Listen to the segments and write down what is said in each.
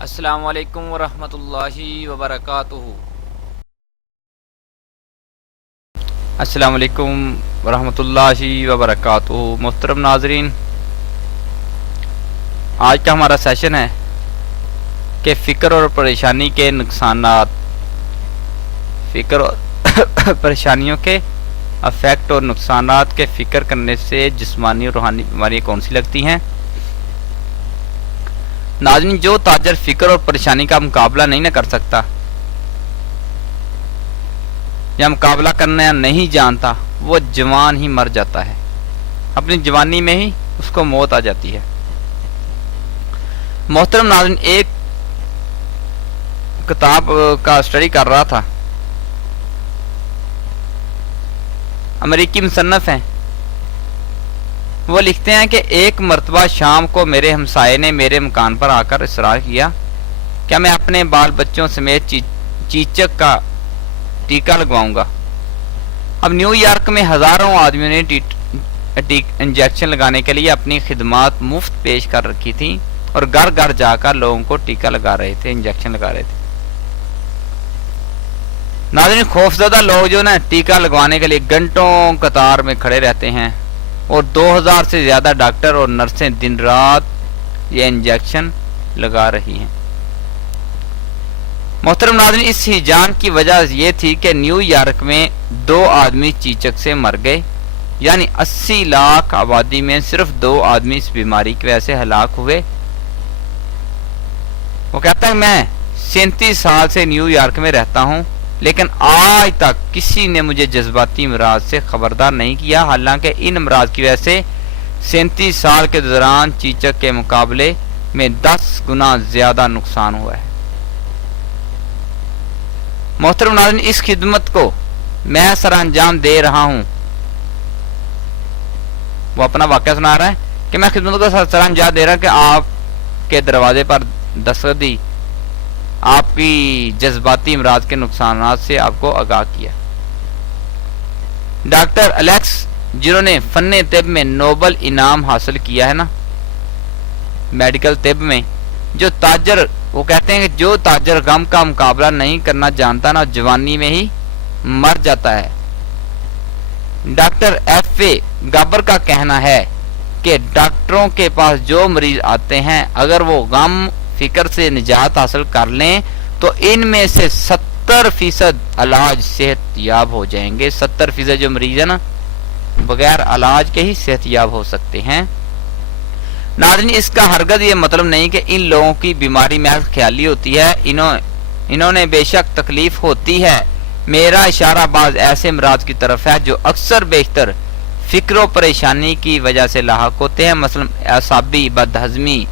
السلام علیکم ورحمۃ اللہ وبرکاتہ۔ السلام علیکم ورحمۃ اللہ وبرکاتہ۔ محترم ناظرین، آج کا ہمارا سیشن ہے کہ فکر اور پریشانی کے نقصانات، فکر اور پریشانیوں کے افیکٹ اور نقصانات کے فکر کرنے سے جسمانی اور روحانی بیماریاں کون سی لگتی ہیں۔ ناظرین، جو تاجر فکر اور پریشانی کا مقابلہ نہیں نہ کر سکتا یا مقابلہ کرنا نہیں جانتا، وہ جوان ہی مر جاتا ہے، اپنی جوانی میں ہی اس کو موت آ جاتی ہے۔ محترم ناظرین، ایک کتاب کا اسٹڈی کر رہا تھا، امریکی مصنف ہیں، وہ لکھتے ہیں کہ ایک مرتبہ شام کو میرے ہمسائے نے میرے مکان پر آ کر اصرار کیا کہ میں اپنے بال بچوں سمیت چیچک کا ٹیکہ لگواؤں گا۔ اب نیو یارک میں ہزاروں آدمیوں نے انجیکشن لگانے کے لیے اپنی خدمات مفت پیش کر رکھی تھیں اور گھر گھر جا کر لوگوں کو ٹیکہ لگا رہے تھے، انجیکشن لگا رہے تھے۔ ناظرین، خوفزدہ لوگ جو نا ٹیکہ لگوانے کے لیے گھنٹوں قطار میں کھڑے رہتے ہیں اور 2000 سے زیادہ ڈاکٹر اور نرسیں دن رات یہ انجیکشن لگا رہی ہیں۔ محترم ناظرین، اس ہیجان کی وجہ یہ تھی کہ نیو یارک میں 2 آدمی چیچک سے مر گئے، یعنی 80 لاکھ آبادی میں صرف 2 آدمی اس بیماری کی وجہ سے ہلاک ہوئے۔ وہ کہتا ہے میں 37 سال سے نیو یارک میں رہتا ہوں، لیکن آج تک کسی نے مجھے جذباتی امراض سے خبردار نہیں کیا، حالانکہ ان امراض کی وجہ سے 37 سال کے دوران چیچک کے مقابلے میں 10 گنا زیادہ نقصان ہوا ہے۔ محترم ناظرین، اس خدمت کو میں سر انجام دے رہا ہوں، وہ اپنا واقعہ سنا رہا ہے کہ میں خدمت کو سر انجام دے رہا ہوں کہ آپ کے دروازے پر دستک دی، آپ کی جذباتی امراض کے نقصانات سے آپ کو آگاہ کیا۔ ڈاکٹر الیکس، جنہوں نے فن طب میں نوبل انعام حاصل کیا ہے نا، میڈیکل طب میں، جو تاجر، وہ کہتے ہیں کہ جو تاجر غم کا مقابلہ نہیں کرنا جانتا نا، جوانی میں ہی مر جاتا ہے۔ ڈاکٹر ایف اے گابر کا کہنا ہے کہ ڈاکٹروں کے پاس جو مریض آتے ہیں، اگر وہ غم فکر سے نجات حاصل کر لیں تو ان میں سے 70% علاج صحت یاب ہو جائیں گے۔ 70% جو مریض ہے نا، بغیر علاج کے ہی صحت یاب ہو سکتے ہیں۔ ناظرین، اس کا ہرگز یہ مطلب نہیں کہ ان لوگوں کی بیماری محض خیالی ہوتی ہے، انہوں نے بے شک تکلیف ہوتی ہے۔ میرا اشارہ بعض ایسے امراض کی طرف ہے جو اکثر بیشتر فکر و پریشانی کی وجہ سے لاحق ہوتے ہیں، مثلا اعصابی بدہضمی،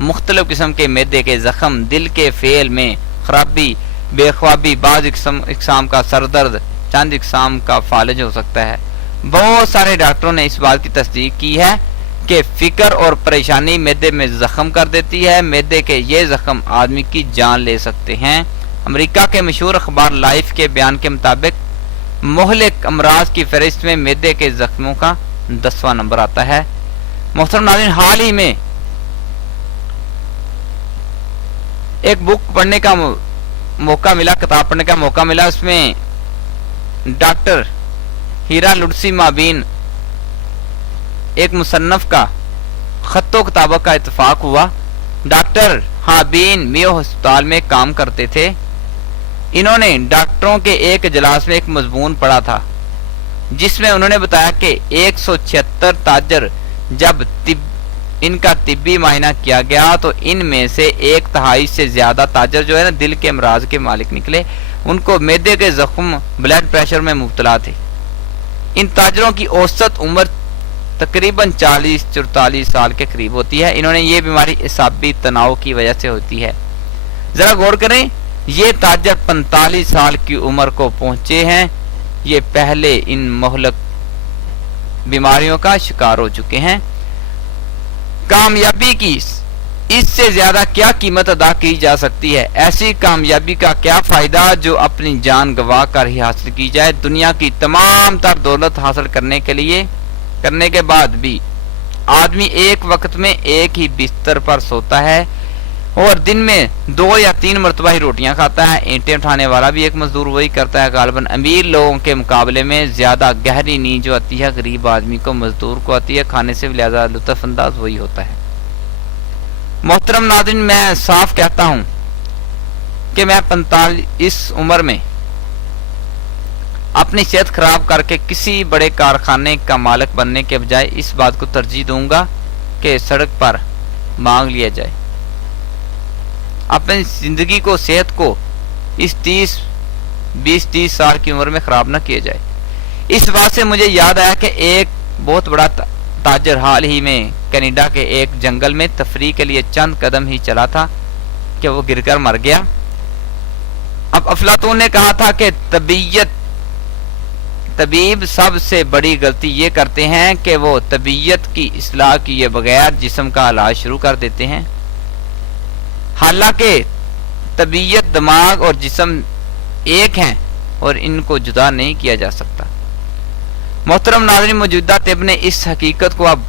مختلف قسم کے معدے کے زخم، دل کے فعل میں خرابی، بے خوابی، بعض اقسام کا سر درد، چند اقسام کا فالج ہو سکتا ہے۔ بہت سارے ڈاکٹروں نے اس بات کی تصدیق کی ہے کہ فکر اور پریشانی معدے میں زخم کر دیتی ہے، معدے کے یہ زخم آدمی کی جان لے سکتے ہیں۔ امریکہ کے مشہور اخبار لائف کے بیان کے مطابق مہلک امراض کی فہرست میں معدے کے زخموں کا 10واں نمبر آتا ہے۔ محترم ناظرین، حال ہی میں ایک بک پڑھنے کا موقع ملا، کتاب پڑھنے کا موقع ملا، اس میں ڈاکٹر ہیرا لڈسی مابین، ایک مصنف کا خط و کتابہ کا اتفاق ہوا۔ ڈاکٹر ہابین میو ہسپتال میں کام کرتے تھے۔ انہوں نے ڈاکٹروں کے ایک اجلاس میں ایک مضمون پڑھا تھا جس میں انہوں نے بتایا کہ 176 تاجر جب ان کا طبی معائنہ کیا گیا تو ان میں سے 1/3 سے زیادہ تاجر جو ہے نا دل کے امراض کے مالک نکلے، ان کو معدے کے زخم، بلڈ پریشر میں مبتلا تھے۔ ان تاجروں کی اوسط عمر تقریباً 40-44 سال کے قریب ہوتی ہے۔ انہوں نے یہ بیماری اعصابی تناؤ کی وجہ سے ہوتی ہے۔ ذرا غور کریں، یہ تاجر 45 سال کی عمر کو پہنچے ہیں، یہ پہلے ان مہلک بیماریوں کا شکار ہو چکے ہیں۔ کامیابی کی اس سے زیادہ کیا قیمت ادا کی جا سکتی ہے؟ ایسی کامیابی کا کیا فائدہ جو اپنی جان گوا کر ہی حاصل کی جائے؟ دنیا کی تمام تر دولت حاصل کرنے کے بعد بھی آدمی ایک وقت میں ایک ہی بستر پر سوتا ہے اور دن میں 2 یا 3 مرتبہ ہی روٹیاں کھاتا ہے. اینٹیں اٹھانے والا بھی ایک مزدور وہی کرتا ہے غالباً. امیر لوگوں کے مقابلے میں زیادہ گہری نیند جو آتی ہے غریب آدمی کو, مزدور کو آتی ہے, کھانے سے لہذا لطف انداز وہی ہوتا ہے. محترم ناظرین, میں صاف کہتا ہوں کہ میں 45 اس عمر میں اپنی صحت خراب کر کے کسی بڑے کارخانے کا مالک بننے کے بجائے اس بات کو ترجیح دوں گا کہ سڑک پر مانگ لیا جائے. اپنی زندگی کو, صحت کو اس 20-30 سال کی عمر میں خراب نہ کیا جائے. اس بات سے مجھے یاد آیا کہ ایک بہت بڑا تاجر حال ہی میں کینیڈا کے ایک جنگل میں تفریح کے لیے چند قدم ہی چلا تھا کہ وہ گر کر مر گیا. اب افلاطون نے کہا تھا کہ طبیب سب سے بڑی غلطی یہ کرتے ہیں کہ وہ طبیعت کی اصلاح کیے بغیر جسم کا علاج شروع کر دیتے ہیں. حالانکہ طبیعت, دماغ اور جسم ایک ہیں اور ان کو جدا نہیں کیا جا سکتا. محترم ناظرین, موجودہ طب نے اس حقیقت کو اب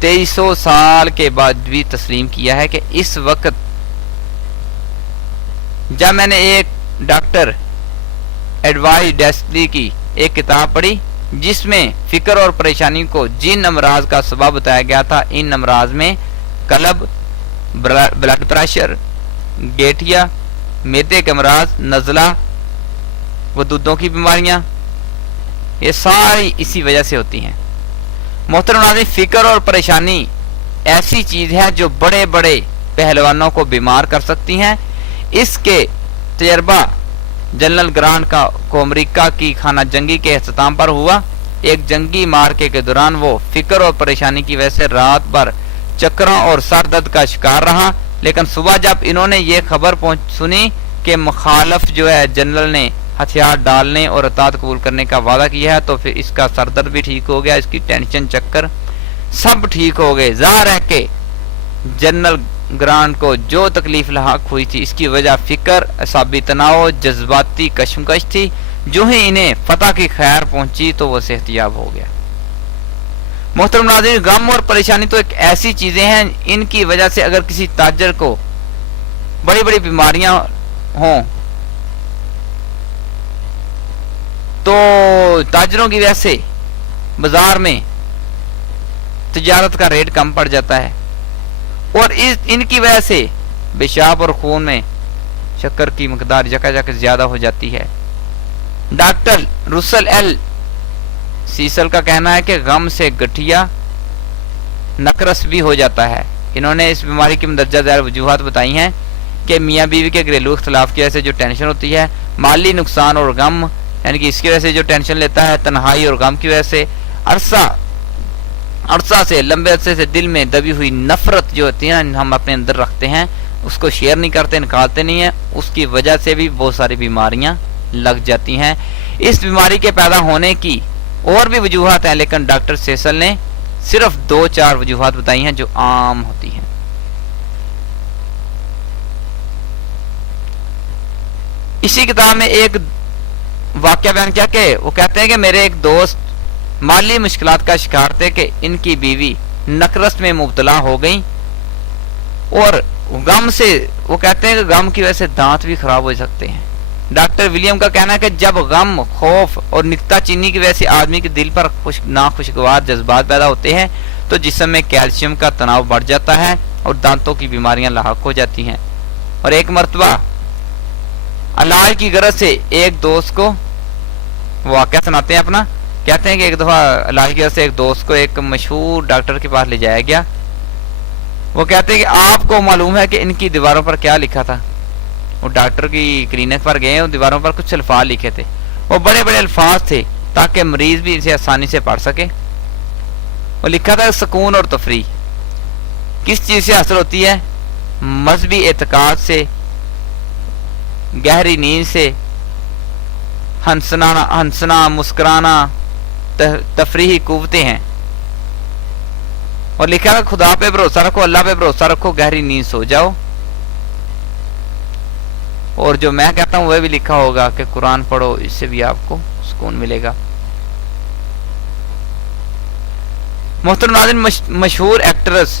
2300 سال کے بعد بھی تسلیم کیا ہے کہ اس وقت جب میں نے ایک ڈاکٹر ایڈوائز ڈیسلی کی ایک کتاب پڑھی جس میں فکر اور پریشانی کو جن امراض کا سبب بتایا گیا تھا, ان امراض میں قلب, بلڈ پریشر, گیٹھیا, معدے کے امراض, نزلہ, غدودوں کی بیماریاں, یہ ساری اسی وجہ سے ہوتی ہیں. محترم ناظرین, فکر اور پریشانی ایسی چیز ہے جو بڑے بڑے پہلوانوں کو بیمار کر سکتی ہیں. اس کے تجربہ جنرل گرانٹ کو امریکہ کی خانہ جنگی کے اختتام پر ہوا. ایک جنگی مارکے کے دوران وہ فکر اور پریشانی کی وجہ سے رات بھر چکروں اور سر درد کا شکار رہا, لیکن صبح جب انہوں نے یہ خبر سنی کہ مخالف جو ہے جنرل نے ہتھیار ڈالنے اور اطاعت قبول کرنے کا وعدہ کیا ہے, تو پھر اس کا سر درد بھی ٹھیک ہو گیا, اس کی ٹینشن, چکر سب ٹھیک ہو گئے. ظاہر ہے کہ جنرل گرانٹ کو جو تکلیف لاحق ہوئی تھی اس کی وجہ فکر, اعصابی تناؤ, جذباتی کشمکش تھی. جو ہی انہیں فتح کی خیر پہنچی تو وہ صحت یاب ہو گیا. محترم ناظرین, غم اور پریشانی تو ایک ایسی چیزیں ہیں, ان کی وجہ سے اگر کسی تاجر کو بڑی بڑی بیماریاں ہوں تو تاجروں کی وجہ سے بازار میں تجارت کا ریٹ کم پڑ جاتا ہے, اور ان کی وجہ سے پیشاب اور خون میں شکر کی مقدار جگہ زیادہ ہو جاتی ہے. ڈاکٹر رسل ایل سیسل کا کہنا ہے کہ غم سے گٹھیا نقرس بھی ہو جاتا ہے. انہوں نے اس بیماری کی مندرجہ ذیل وجوہات بتائی ہیں کہ میاں بیوی کے گھریلو اختلاف کی وجہ سے جو ٹینشن ہوتی ہے, مالی نقصان اور غم یعنی کہ اس کی وجہ سے جو ٹینشن لیتا ہے, تنہائی اور غم کی وجہ سے, عرصہ سے لمبے عرصے سے دل میں دبی ہوئی نفرت جو ہوتی ہے ہم اپنے اندر رکھتے ہیں, اس کو شیئر نہیں کرتے, نکالتے نہیں ہیں, اس کی وجہ سے بھی بہت ساری بیماریاں لگ جاتی ہیں. اس بیماری کے پیدا ہونے کی اور بھی وجوہات ہیں, لیکن ڈاکٹر سیسل نے صرف 2-4 وجوہات بتائی ہیں جو عام ہوتی ہیں. اسی کتاب میں ایک واقعہ بیان کیا کہ وہ کہتے ہیں کہ میرے ایک دوست مالی مشکلات کا شکار تھے کہ ان کی بیوی نقرس میں مبتلا ہو گئی, اور غم سے وہ کہتے ہیں کہ غم کی وجہ سے دانت بھی خراب ہو سکتے ہیں. ڈاکٹر ولیم کا کہنا ہے کہ جب غم, خوف اور نکتہ چینی کی وجہ سے آدمی کے دل پر ناخوشگوار جذبات پیدا ہوتے ہیں تو جسم میں کیلشیم کا تناؤ بڑھ جاتا ہے اور دانتوں کی بیماریاں لاحق ہو جاتی ہیں. اور ایک مرتبہ علاج کی غرض سے ایک دوست کو واقعہ سناتے ہیں اپنا. کہتے ہیں کہ ایک دفعہ علاج کی غرض سے ایک دوست کو ایک مشہور ڈاکٹر کے پاس لے جایا گیا. وہ کہتے ہیں کہ آپ کو معلوم ہے کہ ان کی دیواروں پر کیا لکھا تھا. وہ ڈاکٹر کی کلینک پر گئے اور دیواروں پر کچھ الفاظ لکھے تھے. وہ بڑے بڑے الفاظ تھے تاکہ مریض بھی اسے آسانی سے پڑھ سکے. وہ لکھا تھا سکون اور تفریح کس چیز سے حاصل ہوتی ہے, مذہبی اعتقاد سے, گہری نیند سے, ہنسنا مسکرانا تفریحی قوتیں ہیں. اور لکھا ہے خدا پہ بھروسہ رکھو, اللہ پہ بھروسہ رکھو, گہری نیند سو جاؤ. اور جو میں کہتا ہوں وہ بھی لکھا ہوگا کہ قرآن پڑھو, اس سے بھی آپ کو سکون ملے گا. محترم ناظرین, مشہور ایکٹریس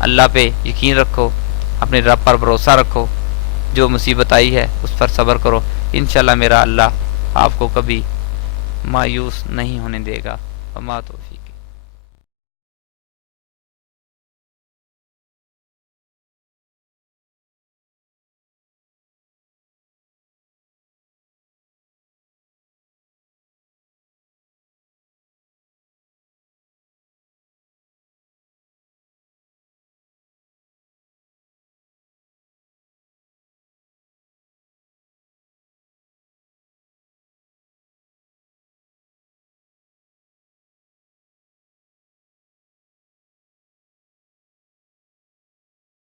اللہ پہ یقین رکھو، اپنے رب پر بھروسہ رکھو، جو مصیبت آئی ہے اس پر صبر کرو، انشاءاللہ میرا اللہ آپ کو کبھی مایوس نہیں ہونے دے گا۔ وما توفیق